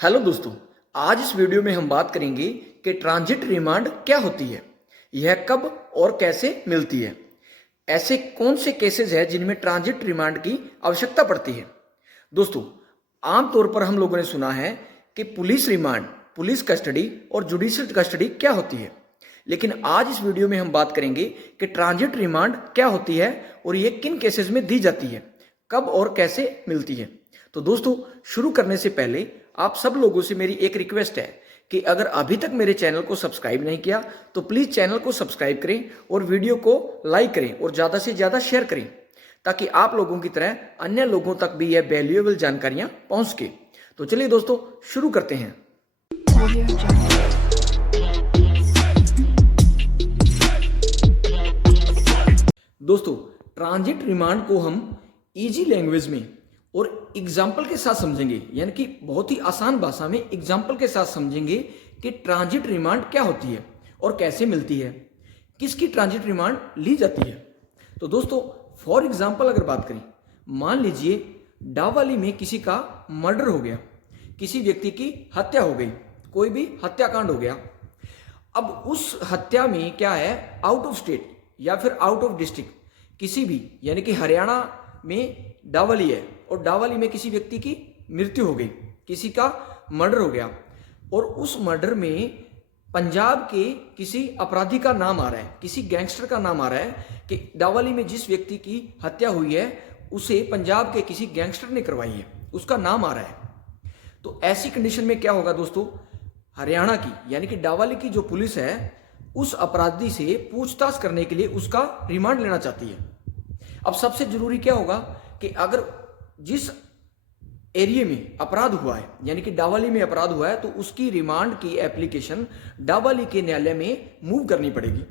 Hello दोस्तों, आज इस वीडियो में हम बात करेंगे कि ट्रांजिट रिमांड क्या होती है, यह कब और कैसे मिलती है। ऐसे कौन से केसेस हैं जिनमें ट्रांजिट रिमांड की आवश्यकता पड़ती है। दोस्तों, आमतौर पर हम लोगों ने सुना है कि पुलिस रिमांड, पुलिस कस्टडी और जुडिशियल कस्टडी क्या होती है, लेकिन आज इस वीडियो में हम बात करेंगे कि ट्रांजिट रिमांड क्या होती है और ये किन केसेस में दी जाती है, कब और कैसे मिलती है। तो दोस्तों, शुरू करने से पहले आप सब लोगों से मेरी एक रिक्वेस्ट है कि अगर अभी तक मेरे चैनल को सब्सक्राइब नहीं किया तो प्लीज चैनल को सब्सक्राइब करें और वीडियो को लाइक करें और ज्यादा से ज्यादा शेयर करें, ताकि आप लोगों की तरह अन्य लोगों तक भी यह वैल्यूएबल जानकारियां पहुंच सके। तो चलिए दोस्तों, शुरू करते हैं। दोस्तों, ट्रांजिट रिमांड को हम इजी लैंग्वेज में और एग्जाम्पल के साथ समझेंगे, यानी कि बहुत ही आसान भाषा में एग्जाम्पल के साथ समझेंगे कि ट्रांजिट रिमांड क्या होती है और कैसे मिलती है, किसकी ट्रांजिट रिमांड ली जाती है। तो दोस्तों, फॉर एग्जाम्पल अगर बात करें, मान लीजिए डावाली में किसी का मर्डर हो गया, किसी व्यक्ति की हत्या हो गई, कोई भी हत्याकांड हो गया। अब उस हत्या में क्या है, आउट ऑफ स्टेट या फिर आउट ऑफ डिस्ट्रिक्ट किसी भी, यानी कि हरियाणा में डावाली है और डावाली में किसी व्यक्ति की मृत्यु हो गई, किसी का मर्डर हो गया और उस मर्डर में पंजाब के किसी अपराधी का नाम आ रहा है, किसी गैंगस्टर का नाम आ रहा है कि डावाली में जिस व्यक्ति की हत्या हुई है उसे पंजाब के किसी गैंगस्टर ने करवाई है, उसका नाम आ रहा है। तो ऐसी कंडीशन में क्या होगा दोस्तों, हरियाणा की यानी कि डावाली की जो पुलिस है उस अपराधी से पूछताछ करने के लिए उसका रिमांड लेना चाहती है। अब सबसे जरूरी क्या होगा कि अगर जिस एरिया में अपराध हुआ है, यानी कि डावाली में अपराध हुआ है, तो उसकी रिमांड की एप्लीकेशन डावाली के न्यायालय में मूव करनी पड़ेगी।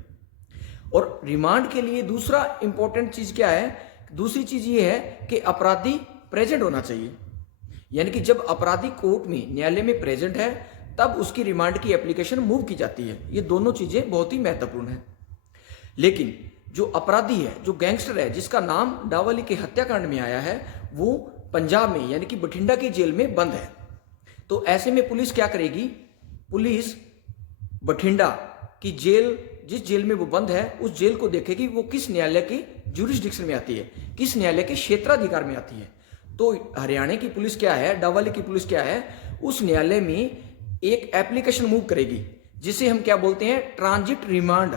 और रिमांड के लिए दूसरा इंपॉर्टेंट चीज क्या है, दूसरी चीज ये है कि अपराधी प्रेजेंट होना चाहिए, यानी कि जब अपराधी कोर्ट में, न्यायालय में प्रेजेंट है तब उसकी रिमांड की एप्लीकेशन मूव की जाती है। ये दोनों चीजें बहुत ही महत्वपूर्ण है। लेकिन जो अपराधी है, जो गैंगस्टर है, जिसका नाम डावाली के हत्याकांड में आया है, वो पंजाब में यानी कि बठिंडा की जेल में बंद है। तो ऐसे में पुलिस क्या करेगी, पुलिस बठिंडा की जेल, जिस जेल में वो बंद है, उस जेल को देखेगी वो किस न्यायालय की ज्यूरिसडिक्शन में आती है, किस न्यायालय के क्षेत्राधिकार में आती है। तो हरियाणा की पुलिस क्या है, डावाली की पुलिस क्या है, उस न्यायालय में एक एप्लीकेशन मूव करेगी जिसे हम क्या बोलते हैं, ट्रांजिट रिमांड।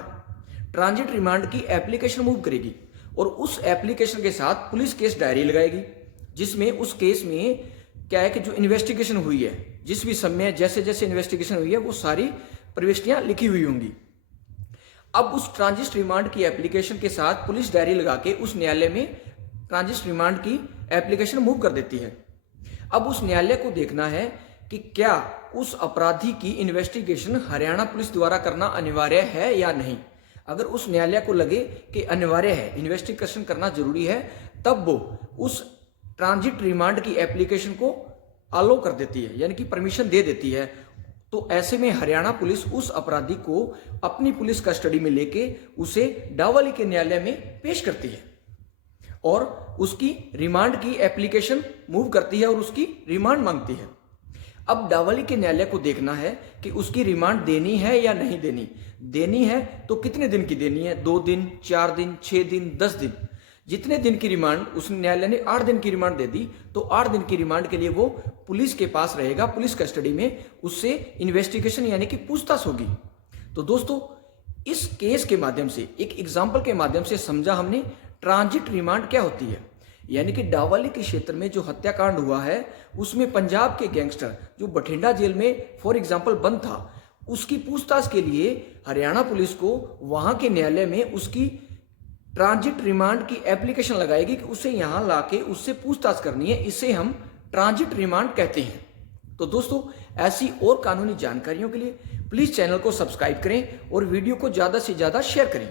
ट्रांजिट रिमांड की एप्लीकेशन मूव करेगी और उस एप्लीकेशन के साथ पुलिस केस डायरी लगाएगी, जिसमें उस केस में क्या है कि जो इन्वेस्टिगेशन हुई है, जिस भी समय जैसे जैसे इन्वेस्टिगेशन हुई है वो सारी प्रविष्टियां लिखी हुई होंगी। अब उस ट्रांजिट रिमांड की एप्लीकेशन के साथ पुलिस डायरी लगा के उस न्यायालय में ट्रांजिट रिमांड की एप्लीकेशन मूव कर देती है। अब उस न्यायालय को देखना है कि क्या उस अपराधी की इन्वेस्टिगेशन हरियाणा पुलिस द्वारा करना अनिवार्य है या नहीं। अगर उस न्यायालय को लगे कि अनिवार्य है, इन्वेस्टिगेशन करना जरूरी है, तब वो उस ट्रांजिट रिमांड की एप्लीकेशन को अलो कर देती है, यानी कि परमिशन दे देती है। तो ऐसे में हरियाणा पुलिस उस अपराधी को अपनी पुलिस कस्टडी में लेके उसे डावाली के न्यायालय में पेश करती है और उसकी रिमांड की एप्लीकेशन मूव करती है और उसकी रिमांड मांगती है। अब डावाली के न्यायालय को देखना है कि उसकी रिमांड देनी है या नहीं देनी। देनी है तो कितने दिन की देनी है, 2 दिन, 4 दिन, 6 दिन, 10 दिन। जितने दिन की रिमांड, उस न्यायालय ने 8 दिन की रिमांड दे दी तो 8 दिन की रिमांड के लिए वो पुलिस के पास रहेगा, पुलिस कस्टडी में, उससे इन्वेस्टिगेशन यानी कि पूछताछ होगी। तो दोस्तों, इस केस के माध्यम से, एक एग्जाम्पल के माध्यम से समझा हमने ट्रांजिट रिमांड क्या होती है। यानी कि डावाली के क्षेत्र में जो हत्याकांड हुआ है उसमें पंजाब के गैंगस्टर जो बठिंडा जेल में फॉर एग्जाम्पल बंद था, उसकी पूछताछ के लिए हरियाणा पुलिस को वहां के न्यायालय में उसकी ट्रांजिट रिमांड की एप्लीकेशन लगाएगी कि उसे यहां लाके उससे पूछताछ करनी है। इसे हम ट्रांजिट रिमांड कहते हैं। तो दोस्तों, ऐसी और कानूनी जानकारियों के लिए प्लीज चैनल को सब्सक्राइब करें और वीडियो को ज्यादा से ज्यादा शेयर करें।